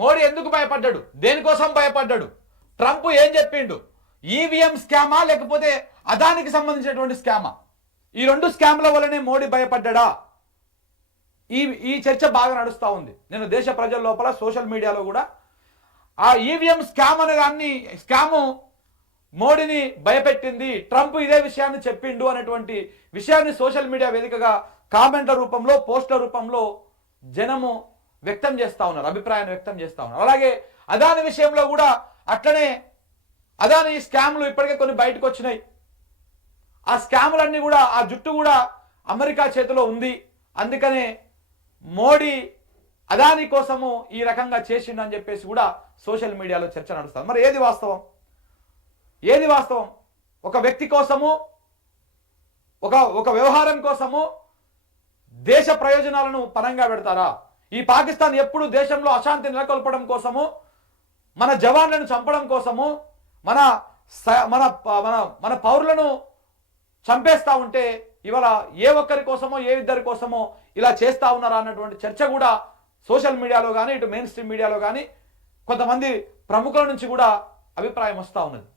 మోడీ ఎందుకు భయపడ్డాడు? దేనికోసం భయపడ్డాడు? ట్రంప్ ఏం చెప్పిండు? ఈవీఎం స్కామా లేకపోతే అదానికి సంబంధించినటువంటి స్కామా? ఈ రెండు స్కామ్ల వల్లనే మోడీ భయపడ్డా? ఈ చర్చ బాగా నడుస్తూ ఉంది. నేను దేశ ప్రజల లోపల సోషల్ మీడియాలో కూడా ఆ ఈవీఎం స్కామ్ అనే దాన్ని స్కాము మోడీని భయపెట్టింది, ట్రంప్ ఇదే విషయాన్ని చెప్పిండు అనేటువంటి విషయాన్ని సోషల్ మీడియా వేదికగా కామెంట్ల రూపంలో పోస్టుల రూపంలో జనము వ్యక్తం చేస్తూ ఉన్నారు, అభిప్రాయాన్ని వ్యక్తం చేస్తూ ఉన్నారు. అలాగే అదాని విషయంలో కూడా అట్లనే అదాని స్కామ్లు ఇప్పటికే కొన్ని బయటకు వచ్చినాయి. ఆ స్కాములన్నీ కూడా ఆ జుట్టు కూడా అమెరికా చేతిలో ఉంది. అందుకనే మోడీ అదాని కోసము ఈ రకంగా చేసిండు అని చెప్పేసి కూడా సోషల్ మీడియాలో చర్చ నడుస్తుంది. మరి ఏది వాస్తవం? ఏది వాస్తవం? ఒక వ్యక్తి కోసము ఒక వ్యవహారం కోసము దేశ ప్రయోజనాలను పరంగా పెడతారా? ఈ పాకిస్తాన్ ఎప్పుడు దేశంలో అశాంతి నెలకొల్పడం కోసము, మన జవాన్లను చంపడం కోసము, మన మన మన మన పౌరులను చంపేస్తా ఉంటే ఇవాళ ఏ ఒక్కరి కోసమో ఏ ఇద్దరి కోసమో ఇలా చేస్తా ఉన్నారా అన్నటువంటి చర్చ కూడా సోషల్ మీడియాలో కానీ ఇటు మెయిన్ స్ట్రీమ్ మీడియాలో కానీ కొంతమంది ప్రముఖుల నుంచి కూడా అభిప్రాయం వస్తూ ఉన్నది.